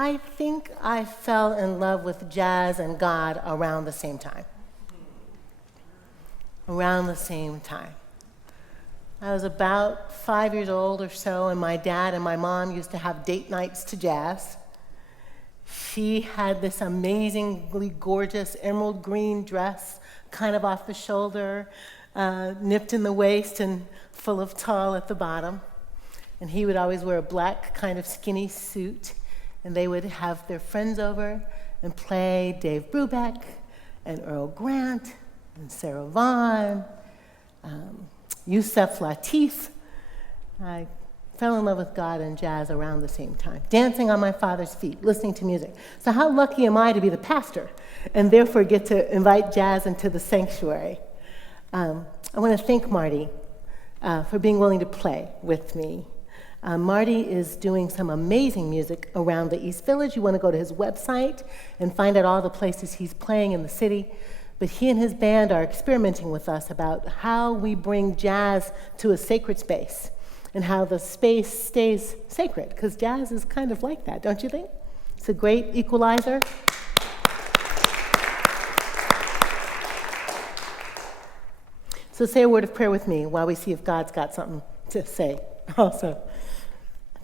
I think I fell in love with jazz and God around the same time. Around the same time. I was about 5 years old or so, and my dad and my mom used to have date nights to jazz. She had this amazingly gorgeous emerald green dress, kind of off the shoulder, nipped in the waist and full of tulle at the bottom. And he would always wear a black kind of skinny suit, and they would have their friends over and play Dave Brubeck and Earl Grant and Sarah Vaughan, Yusef Lateef. I fell in love with God and jazz around the same time, dancing on my father's feet, listening to music. So how lucky am I to be the pastor and therefore get to invite jazz into the sanctuary? I want to thank Marty for being willing to play with me. Marty is doing some amazing music around the East Village. You want to go to his website and find out all the places he's playing in the city. But he and his band are experimenting with us about how we bring jazz to a sacred space and how the space stays sacred, because jazz is kind of like that, don't you think? It's a great equalizer. So say a word of prayer with me while we see if God's got something to say also.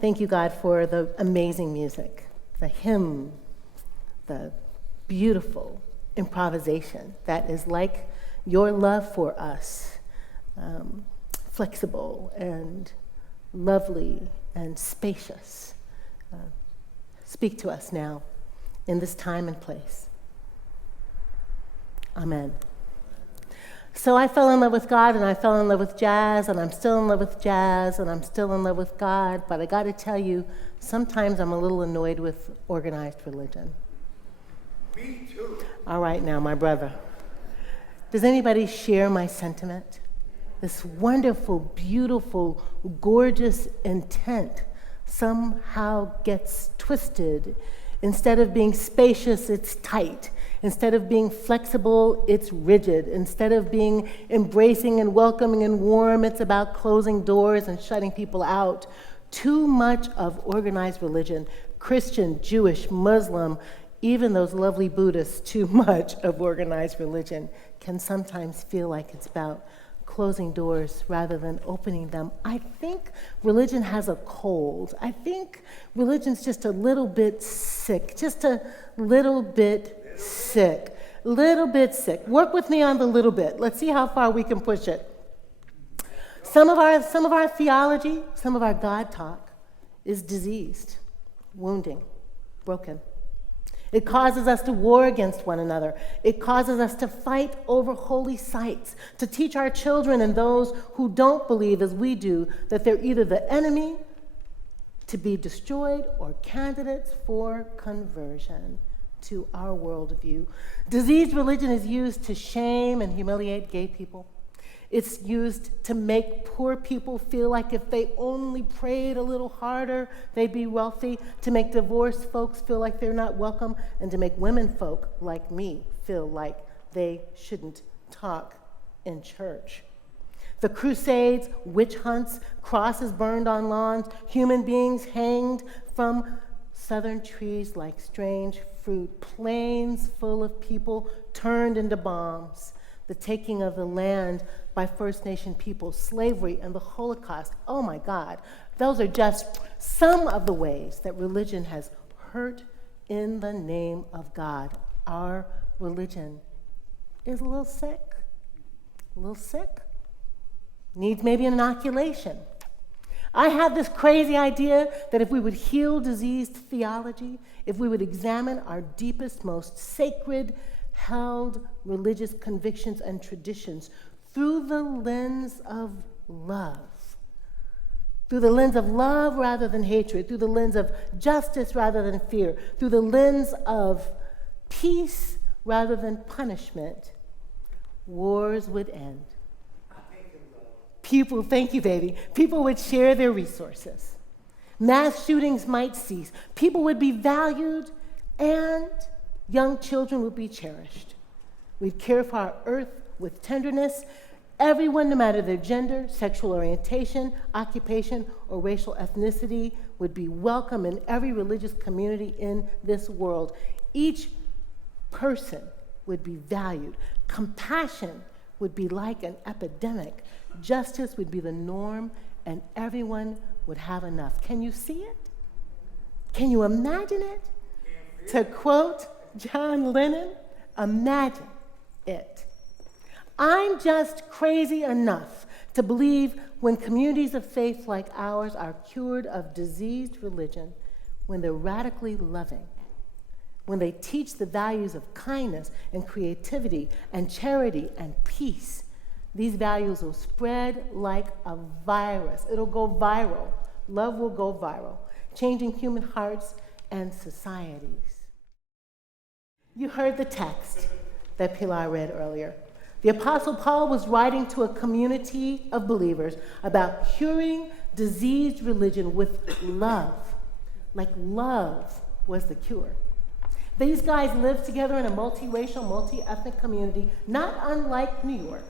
Thank you, God, for the amazing music, the hymn, the beautiful improvisation that is like your love for us, flexible and lovely and spacious. Speak to us now in this time and place. Amen. So I fell in love with God, and I fell in love with jazz, and I'm still in love with jazz, and I'm still in love with God, but I got to tell you, sometimes I'm a little annoyed with organized religion. Me too. All right now, my brother. Does anybody share my sentiment? This wonderful, beautiful, gorgeous intent somehow gets twisted. Instead of being spacious, it's tight. Instead of being flexible, it's rigid. Instead of being embracing and welcoming and warm, it's about closing doors and shutting people out. Too much of organized religion, Christian, Jewish, Muslim, even those lovely Buddhists, too much of organized religion can sometimes feel like it's about closing doors rather than opening them. I think religion has a cold. I think religion's just a little bit sick, just a little bit sick, little bit sick. Work with me on the little bit. Let's see how far we can push it. Some of our theology, some of our God talk is diseased, wounding, broken. It causes us to war against one another. It causes us to fight over holy sites, to teach our children and those who don't believe as we do that they're either the enemy to be destroyed or candidates for conversion to our worldview. Diseased religion is used to shame and humiliate gay people. It's used to make poor people feel like if they only prayed a little harder, they'd be wealthy, to make divorced folks feel like they're not welcome, and to make women folk like me feel like they shouldn't talk in church. The Crusades, witch hunts, crosses burned on lawns, human beings hanged from southern trees like strange fruit, plains full of people turned into bombs, the taking of the land by First Nation people, slavery, and the Holocaust. Oh my God, those are just some of the ways that religion has hurt in the name of God. Our religion is a little sick, needs maybe an inoculation. I have this crazy idea that if we would heal diseased theology, if we would examine our deepest, most sacred, held religious convictions and traditions through the lens of love, through the lens of love rather than hatred, through the lens of justice rather than fear, through the lens of peace rather than punishment, wars would end. People, thank you, baby. People would share their resources. Mass shootings might cease. People would be valued, and young children would be cherished. We'd care for our earth with tenderness, Everyone, no matter their gender, sexual orientation, occupation, or racial ethnicity, would be welcome in every religious community in this world. Each person would be valued. Compassion would be like an epidemic. Justice would be the norm, and everyone would have enough. Can you see it? Can you imagine it? To quote John Lennon, imagine it. I'm just crazy enough to believe when communities of faith like ours are cured of diseased religion, when they're radically loving, when they teach the values of kindness and creativity and charity and peace, these values will spread like a virus. It'll go viral. Love will go viral, changing human hearts and societies. You heard the text that Pilar read earlier. The Apostle Paul was writing to a community of believers about curing diseased religion with love, like love was the cure. These guys lived together in a multiracial, multi-ethnic community, not unlike New York,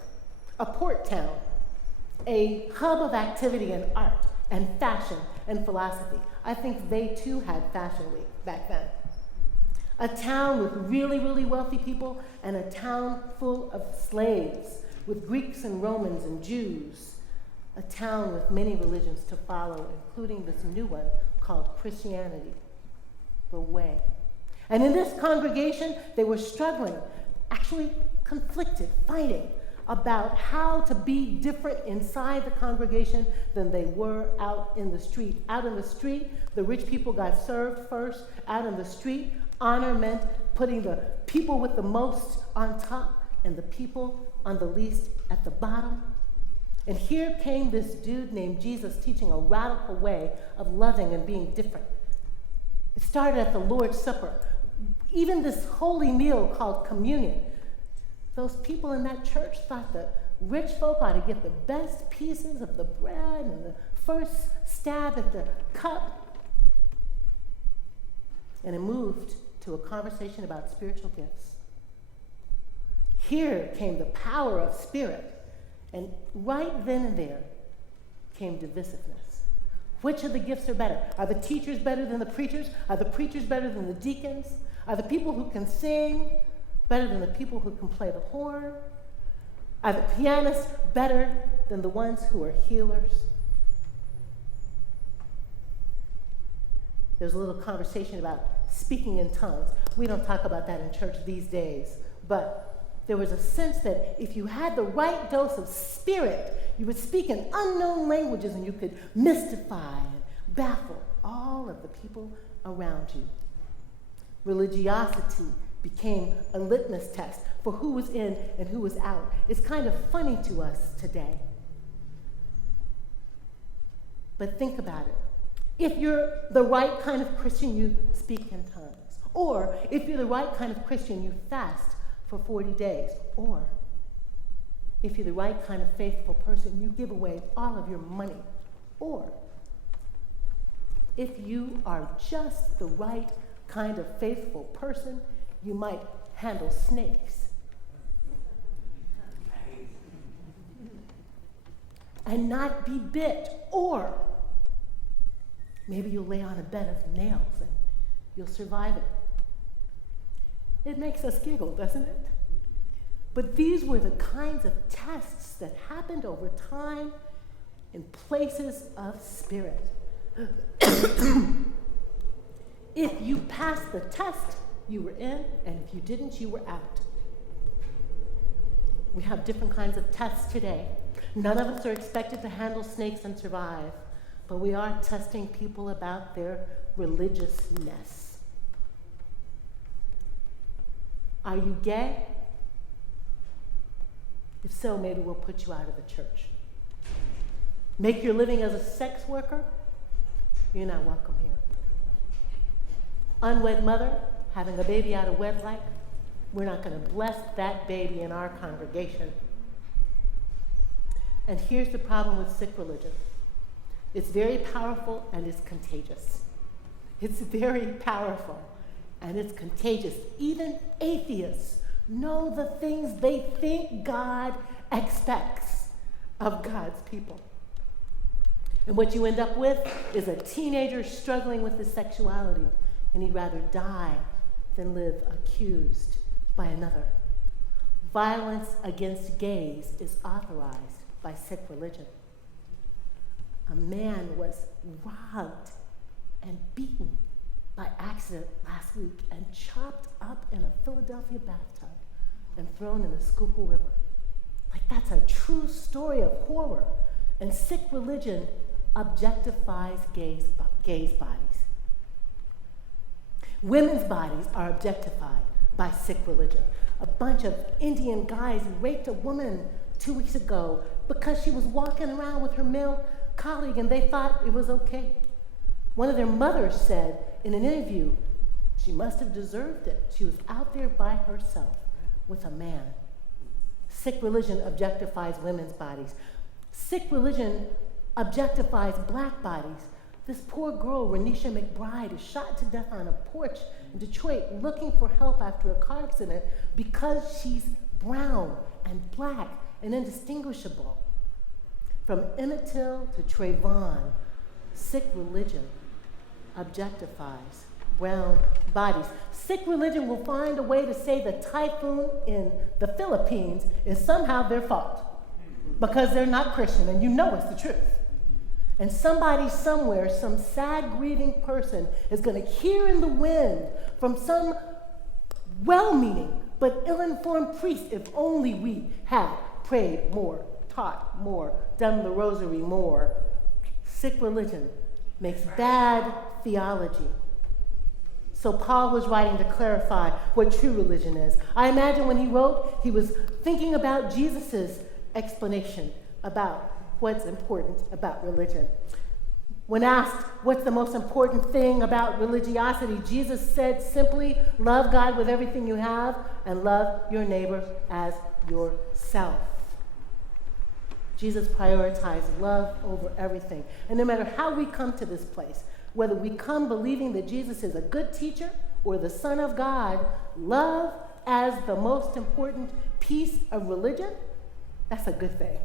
a port town, a hub of activity and art and fashion and philosophy. I think they too had Fashion Week back then. A town with really, really wealthy people, and a town full of slaves, with Greeks and Romans and Jews. A town with many religions to follow, including this new one called Christianity, the way. And in this congregation, they were struggling, actually conflicted, fighting about how to be different inside the congregation than they were out in the street. Out in the street, the rich people got served first. Out in the street, honor meant putting the people with the most on top and the people on the least at the bottom. And here came this dude named Jesus teaching a radical way of loving and being different. It started at the Lord's Supper. Even this holy meal called communion. Those people in that church thought the rich folk ought to get the best pieces of the bread and the first stab at the cup. And it moved to a conversation about spiritual gifts. Here came the power of spirit, and right then and there came divisiveness. Which of the gifts are better? Are the teachers better than the preachers? Are the preachers better than the deacons? Are the people who can sing better than the people who can play the horn? Are the pianists better than the ones who are healers? There's a little conversation about speaking in tongues. We don't talk about that in church these days, but there was a sense that if you had the right dose of spirit, you would speak in unknown languages and you could mystify and baffle all of the people around you. Religiosity became a litmus test for who was in and who was out. It's kind of funny to us today. But think about it. If you're the right kind of Christian, you speak in tongues. Or if you're the right kind of Christian, you fast for 40 days. Or if you're the right kind of faithful person, you give away all of your money. Or if you are just the right kind of faithful person, you might handle snakes. And not be bit. Or maybe you'll lay on a bed of nails and you'll survive it. It makes us giggle, doesn't it? But these were the kinds of tests that happened over time in places of spirit. If you passed the test, you were in, and if you didn't, you were out. We have different kinds of tests today. None of us are expected to handle snakes and survive, but we are testing people about their religiousness. Are you gay? If so, maybe we'll put you out of the church. Make your living as a sex worker? You're not welcome here. Unwed mother, having a baby out of wedlock? We're not going to bless that baby in our congregation. And here's the problem with sick religion. It's very powerful and it's contagious. It's very powerful and it's contagious. Even atheists know the things they think God expects of God's people. And what you end up with is a teenager struggling with his sexuality, and he'd rather die than live accused by another. Violence against gays is authorized by Sikh religion. A man was robbed and beaten by accident last week and chopped up in a Philadelphia bathtub and thrown in the Schuylkill River. Like, that's a true story of horror. And Sikh religion objectifies gays' bodies. Women's bodies are objectified by Sikh religion. A bunch of Indian guys raped a woman 2 weeks ago because she was walking around with her male colleague and they thought it was okay. One of their mothers said in an interview, she must have deserved it. She was out there by herself with a man. Sikh religion objectifies women's bodies. Sikh religion objectifies black bodies. This poor girl, Renisha McBride, is shot to death on a porch in Detroit looking for help after a car accident because she's brown and black and indistinguishable. From Emmett Till to Trayvon, Sikh religion objectifies brown bodies. Sikh religion will find a way to say the typhoon in the Philippines is somehow their fault because they're not Christian, and you know it's the truth. And somebody somewhere, some sad, grieving person is going to hear in the wind from some well-meaning but ill-informed priest, if only we had prayed more, taught more, done the rosary more. Sikh religion makes bad theology. So Paul was writing to clarify what true religion is. I imagine when he wrote, he was thinking about Jesus' explanation about what's important about religion. When asked what's the most important thing about religiosity, Jesus said simply, love God with everything you have and love your neighbor as yourself. Jesus prioritized love over everything. And no matter how we come to this place, whether we come believing that Jesus is a good teacher or the Son of God, love as the most important piece of religion, that's a good thing.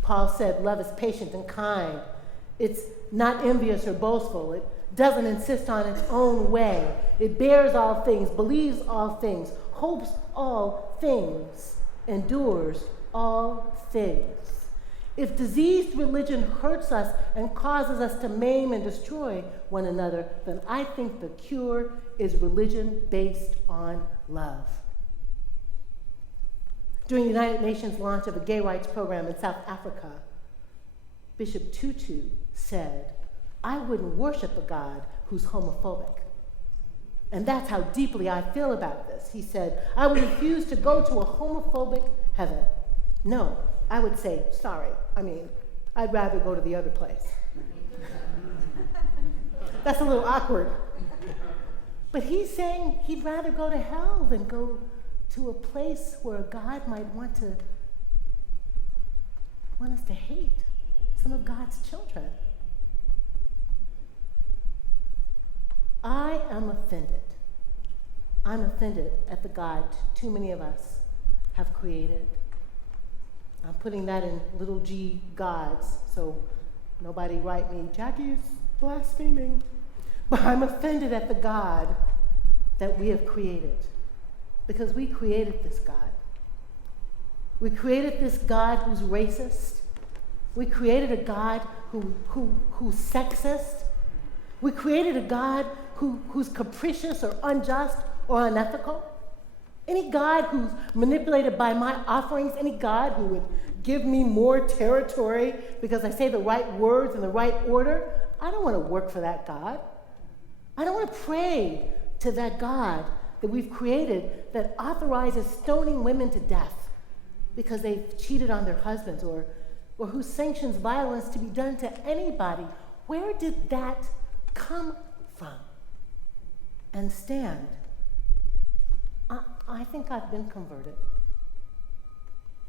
Paul said love is patient and kind. It's not envious or boastful. It doesn't insist on its own way. It bears all things, believes all things, hopes all things, endures all things. If diseased religion hurts us and causes us to maim and destroy one another, then I think the cure is religion based on love. During the United Nations launch of a gay rights program in South Africa, Bishop Tutu said, I wouldn't worship a God who's homophobic. And that's how deeply I feel about this. He said, I would refuse to go to a homophobic heaven. No, I would say, sorry. I'd rather go to the other place. That's a little awkward. But he's saying he'd rather go to hell than go to a place where God might want us to hate some of God's children. I am offended. I'm offended at the God too many of us have created. I'm putting that in little g gods, so nobody write me, Jacqui is blaspheming. But I'm offended at the God that we have created, because we created this God. We created this God who's racist. We created a God who's sexist. We created a God who's capricious or unjust or unethical. Any God who's manipulated by my offerings, any God who would give me more territory because I say the right words in the right order, I don't want to work for that God. I don't want to pray to that God that we've created that authorizes stoning women to death because they've cheated on their husbands or who sanctions violence to be done to anybody. Where did that come from? And stand. I think I've been converted.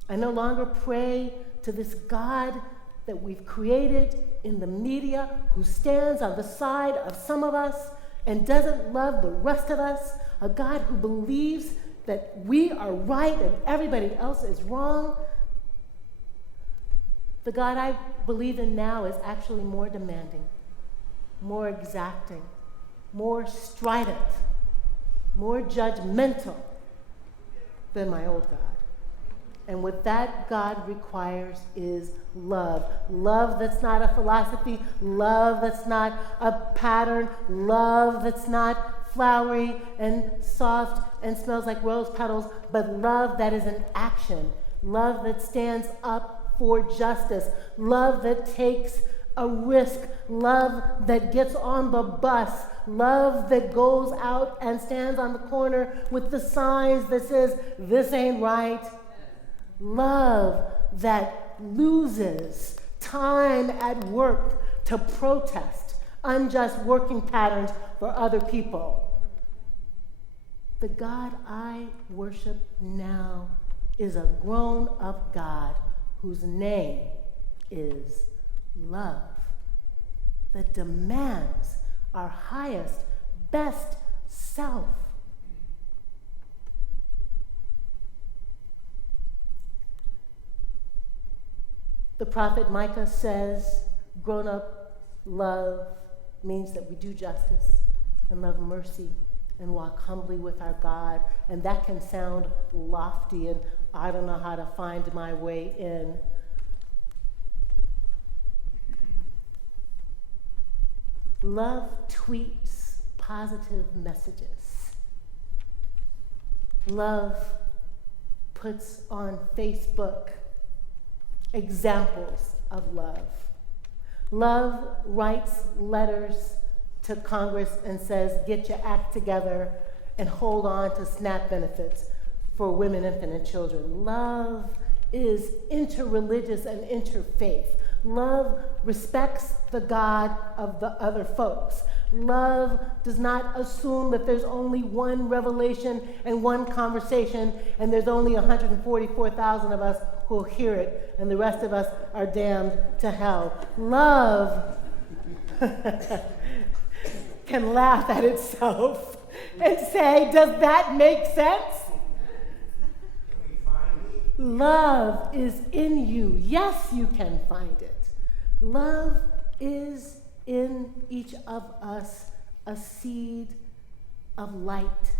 I no longer pray to this God that we've created in the media who stands on the side of some of us and doesn't love the rest of us, a God who believes that we are right and everybody else is wrong. The God I believe in now is actually more demanding, more exacting, more strident, more judgmental than my old God. And what that God requires is love. Love that's not a philosophy, love that's not a pattern, love that's not flowery and soft and smells like rose petals, but love that is an action, love that stands up for justice, love that takes a risk, love that gets on the bus, love that goes out and stands on the corner with the signs that says, "This ain't right." Love that loses time at work to protest unjust working patterns for other people. The God I worship now is a grown-up God whose name is love, that demands our highest, best self. The prophet Micah says grown-up love means that we do justice and love mercy and walk humbly with our God. And that can sound lofty, and I don't know how to find my way in. Love tweets positive messages. Love puts on Facebook examples of love. Love writes letters to Congress and says, "Get your act together and hold on to SNAP benefits for women, infant, and children." Love is interreligious and interfaith. Love respects the God of the other folks. Love does not assume that there's only one revelation and one conversation, and there's only 144,000 of us who will hear it, and the rest of us are damned to hell. Love can laugh at itself and say, "Does that make sense?" Love is in you. Yes, you can find it. Love is in each of us a seed of light.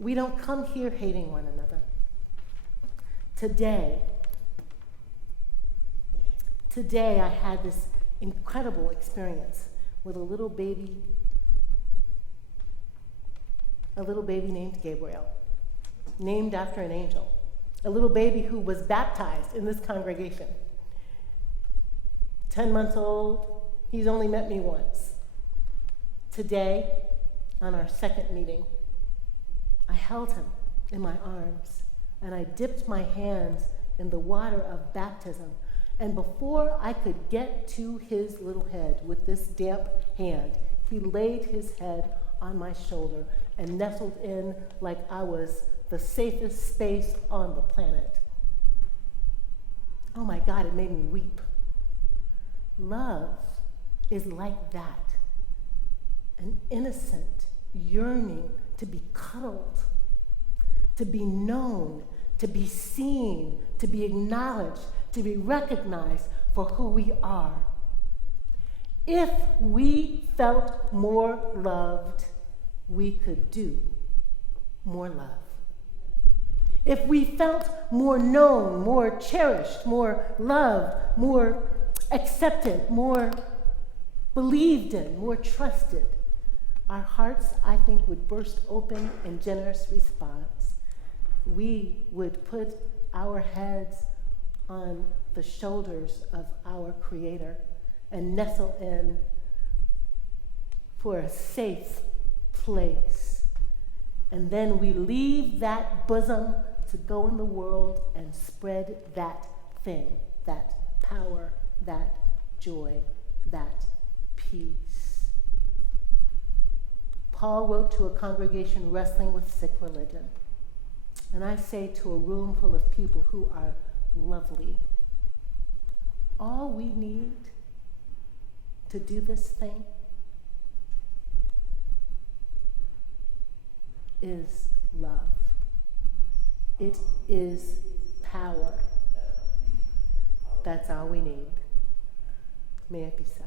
We don't come here hating one another. Today I had this incredible experience with a little baby named Gabriel, named after an angel. A little baby who was baptized in this congregation. 10 months old, he's only met me once. Today, on our second meeting, I held him in my arms and I dipped my hands in the water of baptism. And before I could get to his little head with this damp hand, he laid his head on my shoulder and nestled in like I was the safest space on the planet. Oh my God, it made me weep. Love is like that, an innocent yearning to be cuddled, to be known, to be seen, to be acknowledged, to be recognized for who we are. If we felt more loved, we could do more love. If we felt more known, more cherished, more loved, more accepted, more believed in, more trusted, our hearts, I think, would burst open in generous response. We would put our heads on the shoulders of our Creator and nestle in for a safe place. And then we leave that bosom to go in the world and spread that thing, that power, that joy, that peace. Paul wrote to a congregation wrestling with sick religion. And I say to a room full of people who are lovely, all we need to do this thing is love. It is power. That's all we need. May it be so.